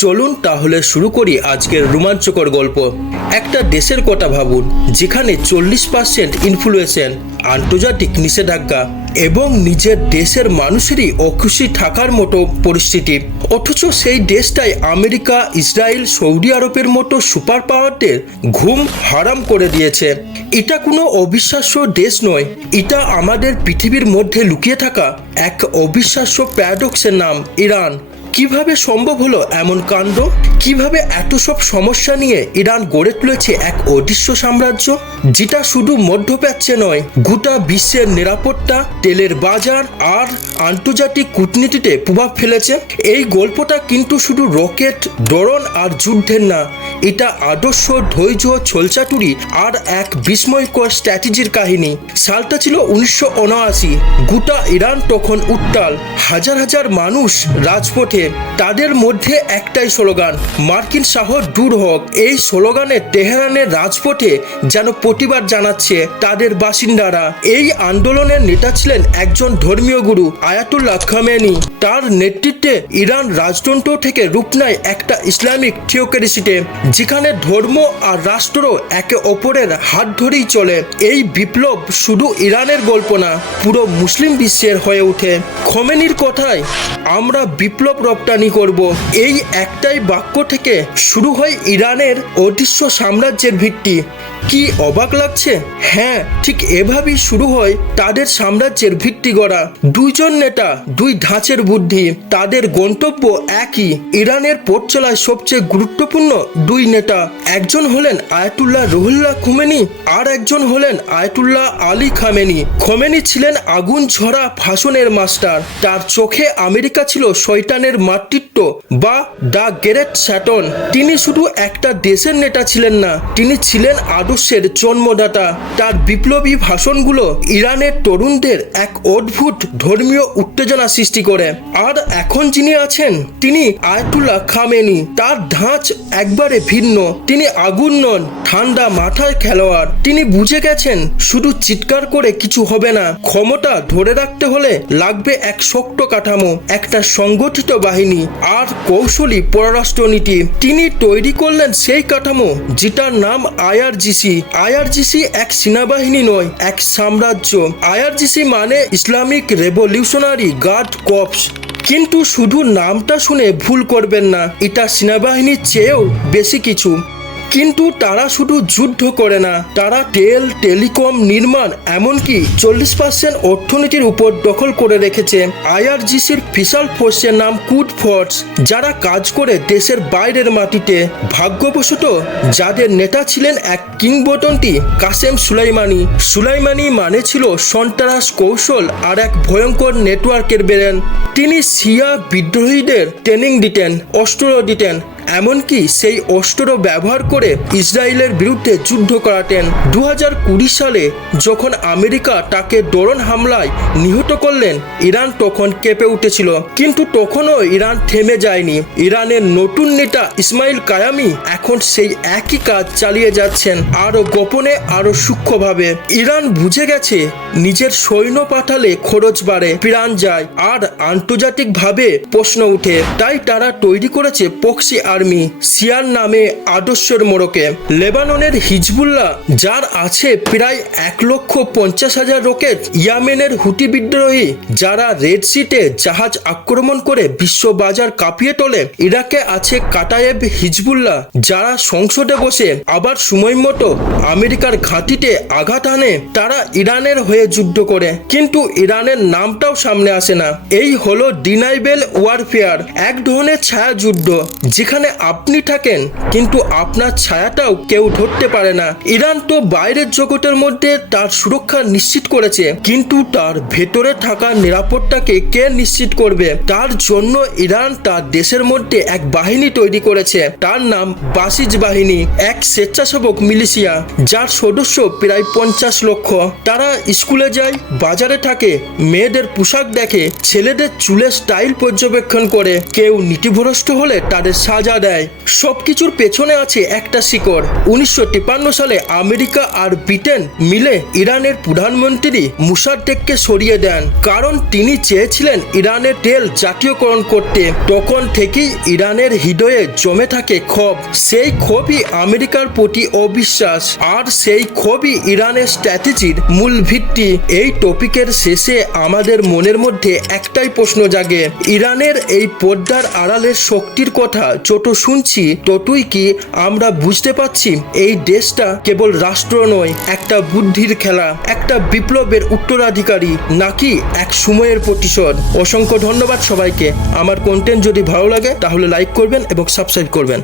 চলুন তাহলে শুরু করি আজকের রোমাঞ্চকর গল্প। একটা দেশের কথা ভাবুন যেখানে 40% ইনফ্লুয়েশন, আন্তর্জাতিক নিষেধাজ্ঞা এবং নিজের দেশের মানুষেরই অখুশি থাকার মতো পরিস্থিতি। অথচ সেই দেশটাই আমেরিকা, ইসরায়েল, সৌদি আরবের মতো সুপার পাওয়ারদের ঘুম হারাম করে দিয়েছে। এটা কোনো অবিশ্বাস্য দেশ নয়, এটা আমাদের পৃথিবীর মধ্যে লুকিয়ে থাকা এক অবিশ্বাস্য প্যারাডক্সের নাম ইরান। কিভাবে সম্ভব হলো এমন কাণ্ড? কিভাবে এত সব সমস্যা নিয়ে ইরান গড়ে তুলেছে এক অদৃশ্য সাম্রাজ্য, যেটা শুধু মধ্যপ্রাচ্যে নয়, গোটা বিশ্বের নিরাপত্তা, তেলের বাজার আর আন্তর্জাতিক কূটনীতিতে প্রভাব ফেলেছে। এই গল্পটা কিন্তু শুধু রকেট, ড্রোন আর যুদ্ধের না, এটা আদর্শ, ধৈর্য, ছলচাতুরি আর এক বিস্ময়কর স্ট্র্যাটেজির কাহিনী। সালটা ছিল 1979। গোটা ইরান তখন উত্তাল, হাজার হাজার মানুষ রাজপথে, তাদের মধ্যে একটাই স্লোগান, মার্কিন সাহস দূর হোক। এই স্লোগানে তেহরানের রাজপথে যেন প্রতিবাদ জানাচ্ছে তাদের বাসিন্দারা। এই আন্দোলনের নেতা ছিলেন একজন ধর্মীয় গুরু, আয়াতুল্লাহ খামেনি। তার নেতৃত্বে ইরান রাজতন্ত্র থেকে রূপ নেয় একটা ইসলামিক থিওক্রেসিতে, যেখানে ধর্ম আর রাষ্ট্র একে অপরের হাত ধরেই চলে। এই বিপ্লব শুধু ইরানের গল্প না, পুরো মুসলিম বিশ্বের হয়ে ওঠে। খোমেনির কথায় আমরা বিপ্লব রপ্তানি করব, এই একটাই বাক্য থেকে শুরু হয় ইরানের অদৃশ্য সাম্রাজ্যের ভিত্তি। কি অবাক লাগছে? হ্যাঁ, ঠিক এভাবেই শুরু হয় তাদের সাম্রাজ্যের ভিত্তি গড়া। দুইজন নেতা, দুই ধাঁচের বুদ্ধি, তাদের গন্তব্য একই। ইরানের পথ চলায় সবচেয়ে গুরুত্বপূর্ণ দুই নেতা, একজন হলেন আয়াতুল্লাহ রুহুল্লাহ খোমেনি আর একজন হলেন আয়াতুল্লাহ আলী খামেনি। খোমেনি ছিলেন আগুন ঝরা ভাষণের মাস্টার। তার চোখে আমেরিকা ছিল শয়তানের মাতৃত্ব বা দ্য গ্রেট স্যাটন। তিনি শুধু একটা দেশের নেতা ছিলেন না, তিনি ছিলেন আদর্শের জন্মদাতা। তার বিপ্লবী ভাষণগুলো ইরানের তরুণদের এক অদ্ভুত ধর্মীয় উত্তেজনা সৃষ্টি করে। আর এখন যিনি আছেন তিনি আয়াতুল্লাহ খামেনি। তার ধাঁচ একবারে ভিন্ন। তিনি আগুন নন, ঠান্ডা মাথায় খেলোয়াড়। তিনি বুঝে গেছেন শুধু চিৎকার করে কিছু হবে না, ক্ষমতা ধরে রাখতে হলে লাগবে এক শক্ত কাঠামো, একটা সংগঠিত বাহিনী আর কৌশলী পররাষ্ট্রনীতি। তিনি তৈরি করলেন সেই কাঠামো যেটার নাম আইআরজিসি। আইআরজিসি এক সেনাবাহিনী নয়, এক সাম্রাজ্য। আইআরজিসি মানে ইসলামিক রেভলিউশনারি গার্ড কর্পস। কিন্তু শুধু নামটা শুনে ভুল করবেন না, এটা সেনাবাহিনীর চেয়েও বেশি কিছু। কিন্তু তারা শুধু যুদ্ধ করে না, তারা তেল, টেলিকম, নির্মাণ, এমনকি 40% অর্থনীতির উপর দখল করে রেখেছে। আইআরজিসির স্পেশাল ফোর্সের নাম কুড ফোর্স, যারা কাজ করে দেশের বাইরের মাটিতে। ভাগ্যবশত যাদের নেতা ছিলেন এক কিংবদন্তি কাসেম সুলাইমানি। সুলাইমানি মানে ছিল সন্ত্রাস, কৌশল আর এক ভয়ঙ্কর নেটওয়ার্কের ব্রেন। তিনি শিয়া বিদ্রোহীদের ট্রেনিং দিতেন, অস্ত্র দিতেন, এমনকি সেই অস্ত্র ব্যবহার করে ইসরায়েলের বিরুদ্ধে যুদ্ধ করাতেন। 2020 সালে যখন আমেরিকা তাকে ড্রোন হামলায় নিহত করলেন, ইরান তখন কেঁপে উঠেছিল। কিন্তু তখনও ইরান থেমে যায়নি। ইরানের নতুন নেতা ইসমাইল কায়ামি এখন সেই একই কাজ চালিয়ে যাচ্ছেন, আরো গোপনে, আরো সূক্ষ্মভাবে। ইরান বুঝে গেছে নিজের সৈন্য পাঠালে খরচ বাড়ে, প্রাণ যায় আর আন্তর্জাতিকভাবে প্রশ্ন উঠে। তাই তারা তৈরি করেছে প্রক্সি আর্মি, সিয়ার নামে আদর্শের মোড়কে। লেবাননের হিজবুল্লাহ, যার আছে প্রায় 1,50,000 রকেট। ইয়ামেনের হুতি বিদ্রোহী, যারা রেড সিতে জাহাজ আক্রমণ করে বিশ্ব বাজার কাঁপিয়ে তোলে। ইরাকে আছে কাতায়েব হিজবুল্লাহ, যারা সংসদে বসে আবার সময় মতো আমেরিকার ঘাঁটিতে আঘাত আনে। তারা ইরানের হয়ে যুদ্ধ করে, কিন্তু ইরানের নামটাও সামনে আসে না। এই হলো ডিনাইবেল ওয়ারফেয়ার, এক ধরনের ছায়া যুদ্ধ, যেখানে আপনি থাকেন কিন্তু আপনার ছায়াটাও কেউ ধরতে পারে না। ইরান তো বাইরের জগতের মধ্যে তার সুরক্ষা নিশ্চিত করেছে, কিন্তু তার ভেতরে থাকা নিরাপত্তাকে কে নিশ্চিত করবে? তার জন্য ইরান তার দেশের মধ্যে এক বাহিনী তৈরি করেছে, তার নাম বাসিজ বাহিনী, এক স্বেচ্ছাসেবক মিলিশিয়া, যার সদস্য প্রায় 50 লক্ষ। তারা স্কুলে যায়, বাজারে থাকে, মেয়েদের পোশাক দেখে, ছেলেদের চুলের স্টাইল পর্যবেক্ষণ করে। কেউ নীতিভ্রষ্ট হলে তাদের সাজা দেয়। সবকিছুর পেছনে আছে একটা শিকড়। 1953 সালে আমেরিকা আর ব্রিটেন মিলে ইরানের প্রধানমন্ত্রী মুসাদ্দেককে সরিয়ে দেন, কারণ তিনি চেয়েছিলেন ইরানের তেল জাতীয়করণ করতে। তখন থেকেই ইরানের হৃদয়ে জমে থাকে ক্ষোভ। সেই ক্ষোভই আমেরিকার প্রতি অবিশ্বাস, আর সেই ক্ষোভই ইরানের স্ট্র্যাটেজির মূল ভিত্তি। এই টপিকের শেষে আমাদের মনের মধ্যে একটাই প্রশ্ন জাগে, ইরানের এই পর্দার আড়ালের শক্তির কথা যত শুনছি ততই কি আমরা বুঝতে পারছি এই দেশটা কেবল রাষ্ট্র নয়, একটা বুদ্ধির খেলা, একটা বিপ্লবের উত্তরাধিকারী, নাকি এক সময়ের প্রতিশোধ। অসংখ্য ধন্যবাদ সবাইকে। আমার কন্টেন্ট যদি ভালো লাগে তাহলে লাইক করবেন এবং সাবস্ক্রাইব করবেন।